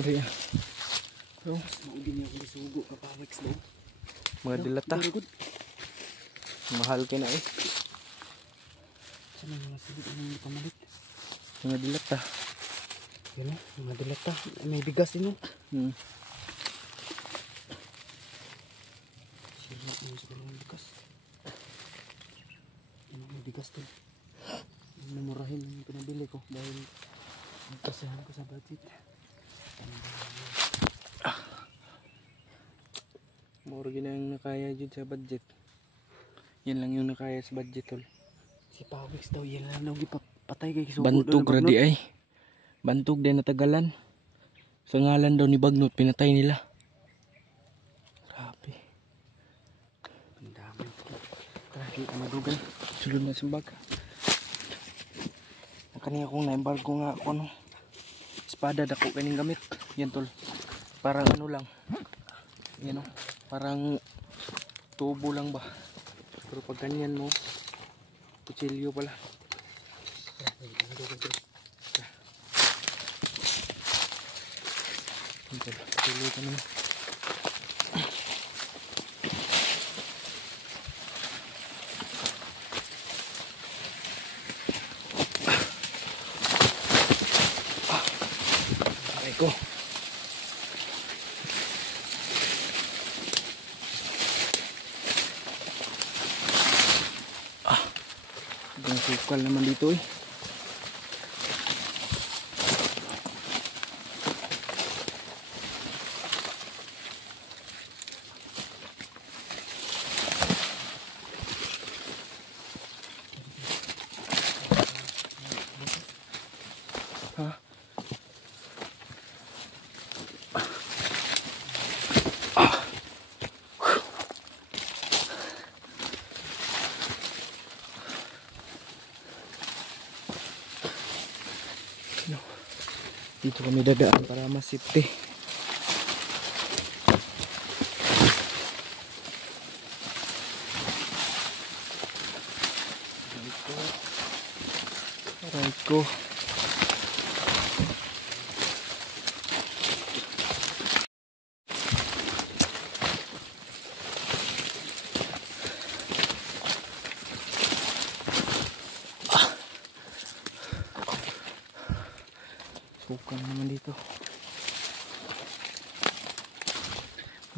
Ari ah. Oh, maudin niya kung isugo ka pawex daw. mga dilata. Mahal kay na eh. Saan mga silid ang pamalit? Mga dilata. Yan o, mga dilata. May bigas din o. Sila ang siguro ng bigas. Yan may bigas din. Namurahin yung pinabili ko dahil nagkasahan ko sa budget. More gina yung nakaya dyan sa budget. Yan lang yung nakaya sa budget tol. Si Pawex daw yan lang daw patay kay Kisugo. Bantog radi ay. Bantog din natagalan. Sa ngalan daw ni Bagnot pinatay nila. Grabe. Ang dami. Grabe ang madugan. Sulod na simbag. Kaniya kong na-embargo nga ako no. Espada dako kaning gamit. Yan tol. Parang ano lang. Yan o. Parang tubo lang ba. Pero pag ganyan mo, kutsilyo pala. Kutsilyo ka naman. Aray ko. Sukal naman dito eh. Ha? Dito kami dadaan para mas safety. Aray ko. Sukan naman dito.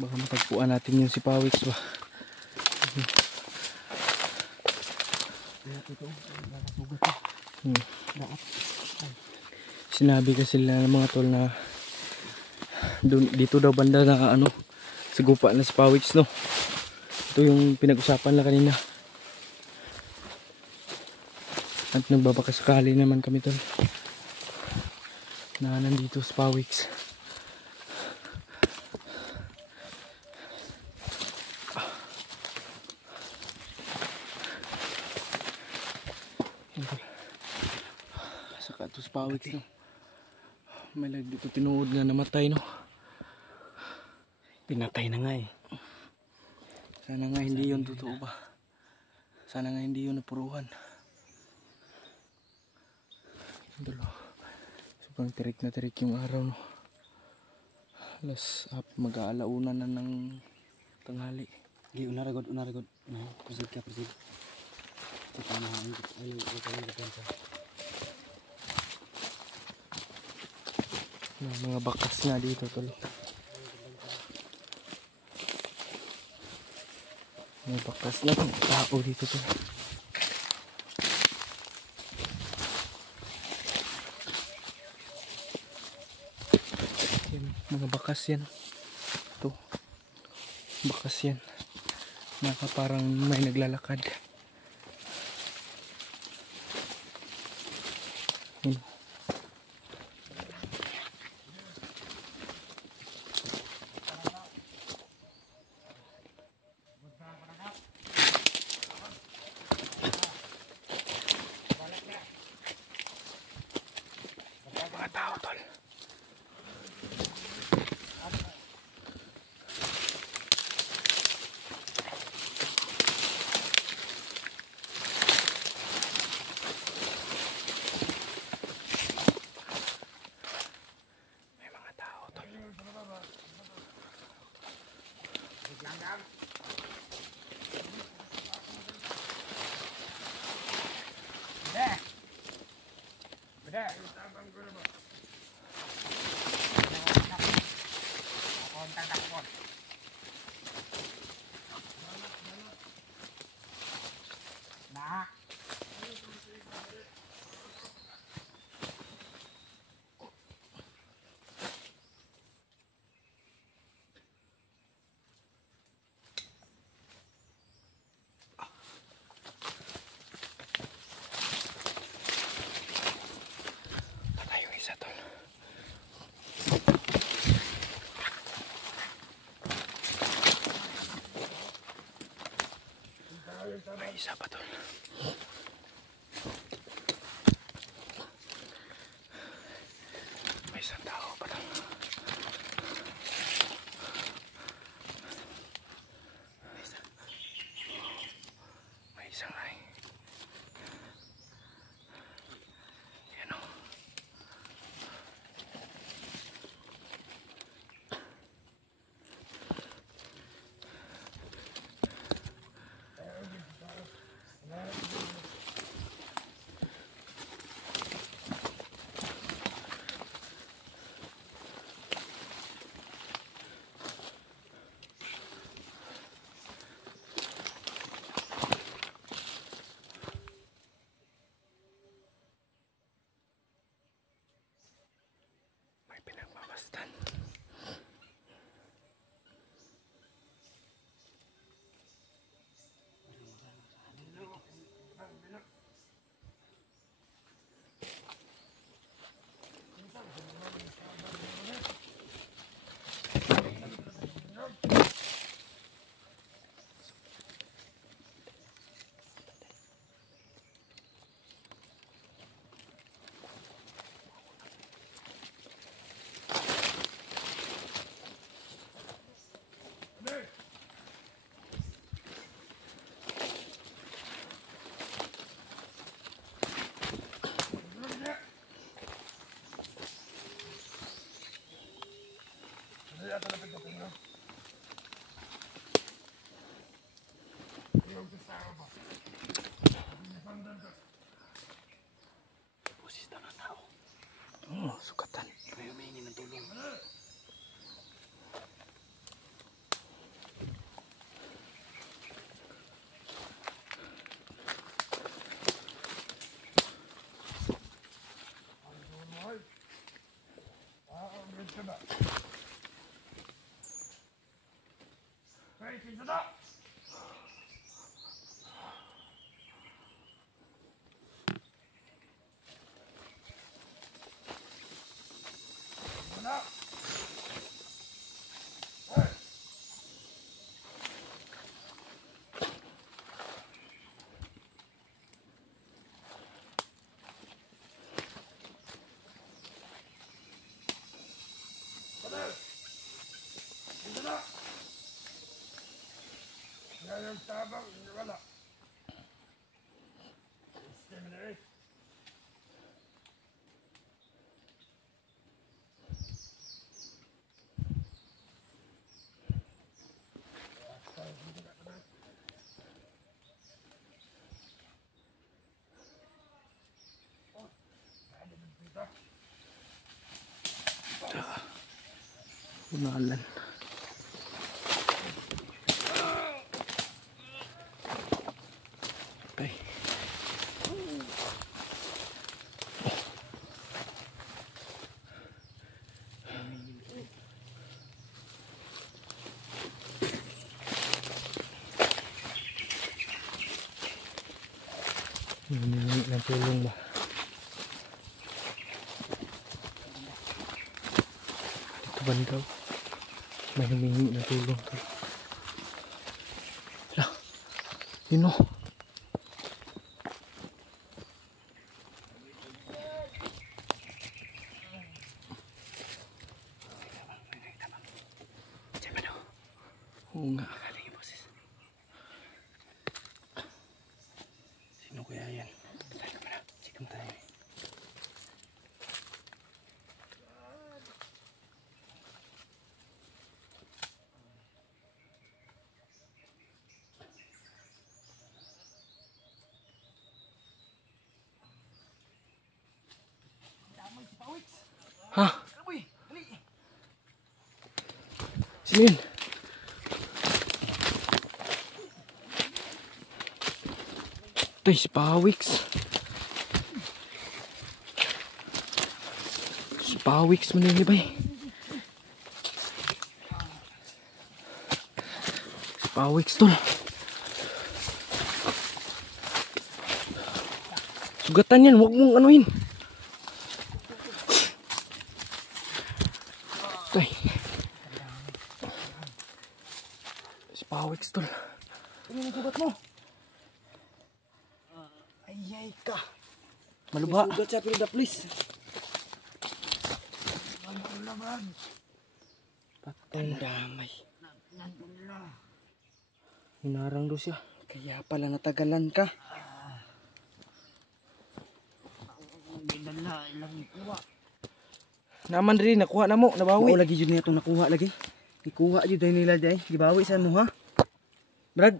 Baka matagpuan natin yung si Pawex ba. Sinabi kasi sila ng mga tol na dito daw banda na ano sigupa na si Pawex no. Ito yung pinag-usapan na kanina. At nagbabakasakali naman kami tol na nandito sa Pawex. Saka ito sa Pawex no. May lagi ko tinuod na namatay no. Pinatay na nga eh. Sana nga hindi yun totoo ba. Sana nga hindi yun napuruhan. Sobrang tirik na tirik yung araw no. Alas mag-aalauna na ng tanghali. Gi unaragod. Proceed ka. Sa panahan ay mga bakas nga dito tol. May bakas na tao dito tol. Mga bakas yan. Ito. Bakas yan. Naka parang may naglalakad. Yan. Mga tao tol. Patay yung isa, tol. May isa pa, tol. May isang tao pa, tol. May isang ay. Yan o. May pinagmamasdan. Pusis daw ng tao. Oo, sukatan. May humingi ng tulong. Unalan. Okay. Natulong ba? Dito bandaw. May humingi na tulong to. Lah, yun o. Oo nga. Galing yung boses. Sino kaya yan? Tayo pala. Sikam tayo. Ano yun? Ito si Pawix. Si Pawix manilibay. Si Pawix tol. Sugatan yan, huwag mong anuhin. Tay. Si Pawix tol. Ano yung sugat mo? Ayay ka. Malubha. May sugat siya pero please. Patay. Damay. Hinarang daw siya. Kaya pala natagalan ka. Naman rin, nakuha na mo, Oo, nabawi. lagi yun niya itong nakuha lagi. Ikuha yun dahil nila dahil. Gibawi sa mo ha. Brad.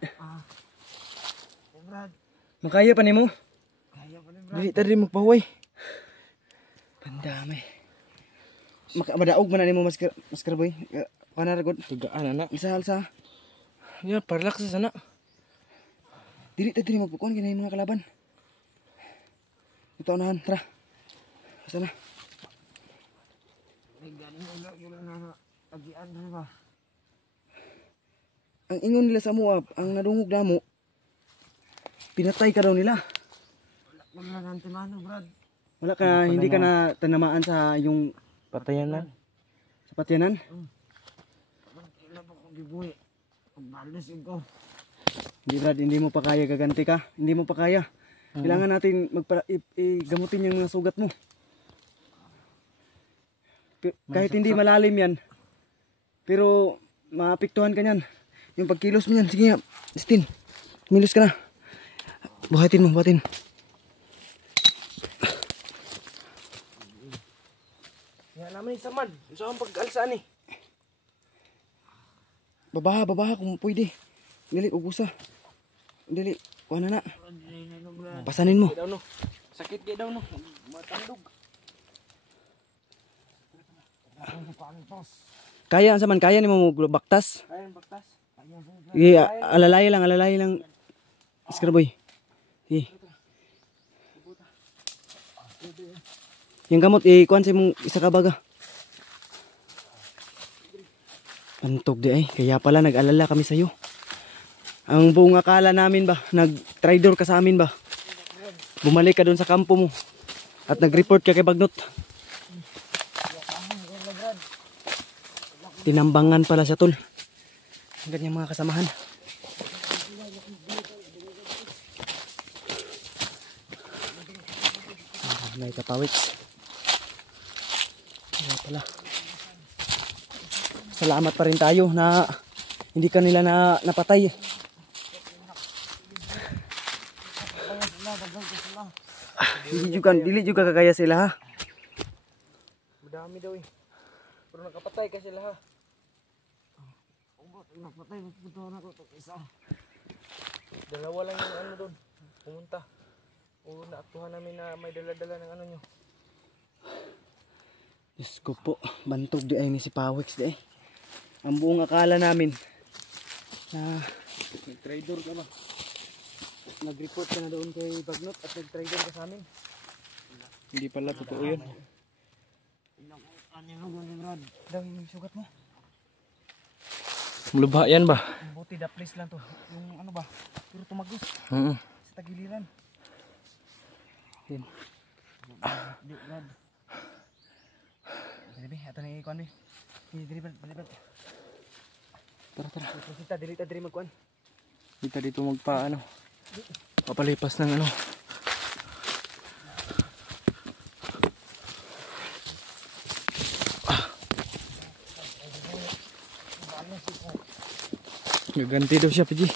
Makaya pa ni mo. Dili ta rin magpahuway. Pandamay. Madaog man na ni mo masker boy. Kana ragod. Tugaan na. Isa. Ya, parlak sa sana. Dili magpukuan kini mga kalaban. Ito unahan, tara. Sana. Ang ingon nila sa Moab, ang nadungog na mo, pinatay ka daw nila. Wala nang timano, Brad. Wala ka, hindi ka na tanamaan sa yung Patayan na. sa patyanan. Wala pa kong gibuhi. Ang balas ko. Hindi Brad, hindi mo pa kaya gaganti ka. Hindi mo pa kaya. Kailangan natin gamutin yung mga sugat mo. Kahit hindi malalim yan, pero maapektuhan ka niyan. Yung pagkilos mo yan, sige nga, Justin, milos ka na. Buhatin mo. Yan naman yung samad. Gusto kang pag-alsaan eh. Babaha kung pwede. Dili, ubusa. Dili, kuha na. Pasanin mo. Kaya daw no. Sakit kaya daw no. Matandog. Kaya sa man, kaya ni mo baktas. Ayan, baktas. Sige, alalay lang. Skarboy. Sige. Yung gamot, kuhan sa mong isa ka baga. Pantog di ay, kaya pala nag-alala kami sa'yo. Ang buong akala namin ba, nag-tridor ka sa amin ba? Bumalik ka doon sa kampo mo. At nag-report ka kay Bagnot. Tinambangan pala siya tol. Ang ganyang mga kasamahan. May kapawits. Kaya pala. Salamat pa rin tayo na hindi ka nila napatay. Dili juga kagaya sila ha. Madami daw eh. Pero nakapatay kasi sila ha. Napatay, magpunta na ko ito isa. Dalawa lang yung ano doon. Pumunta. O naaktuhan namin na may dala-dala ng ano nyo. Diyos ko po, bantog di ay ni si Pawix di ay. Ang buong akala namin na Nag-trader ka ba? nag-report ka na doon kay Bagnot at nag-trader ka sa amin. Hindi pala totoo yun. Ano mo gano'n, Brad? Daw yung sugat mo. Malubha yan ba? Buti da place lang to. Yung ano ba, puro tumagos sa tagiliran. Yan. Di, Brad. Dili, ato na ikuan bi. Dili. Tara. Kita dili magkuan. Kita dito magpa ano. Papalipas ng ano. Gaganti daw siya, Pidgey.